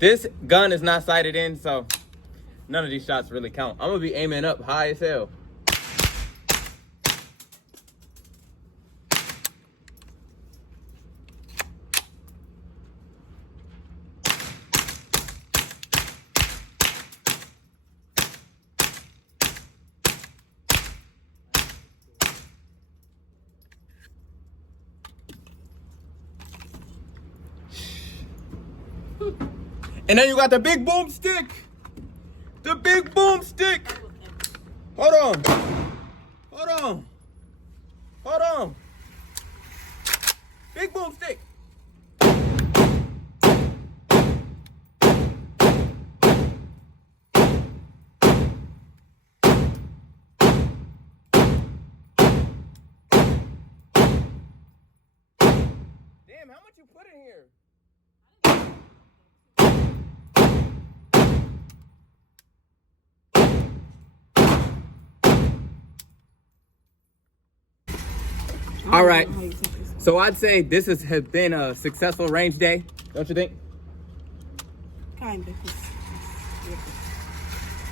This gun is not sighted in, so none of these shots really count. I'm gonna be aiming up high as hell. And then you got the big boomstick. The big boomstick. Hold on. Hold on. Hold on. Big boomstick. Damn, how much you put in here? All right, so I'd say this has been a successful range day, don't you think?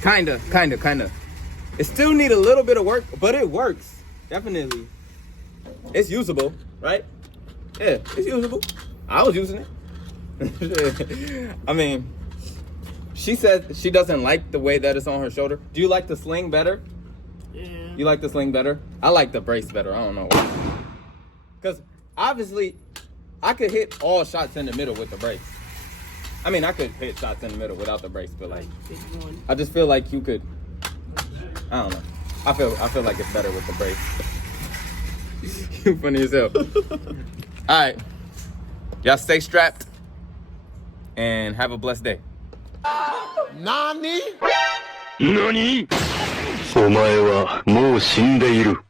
Kinda. It still need a little bit of work, but it works, definitely. It's usable, right? Yeah, it's usable. I was using it. I mean, she said she doesn't like the way that it's on her shoulder. Do you like the sling better? Yeah. You like the sling better? I like the brace better. I don't know why. Because obviously, I could hit all shots in the middle with the brace. I mean, I could hit shots in the middle without the brace, but like, I just feel like you could. I don't know. I feel like it's better with the brace. You funny as hell. All right, y'all stay strapped and have a blessed day. Nani? お前はもう死んでいる。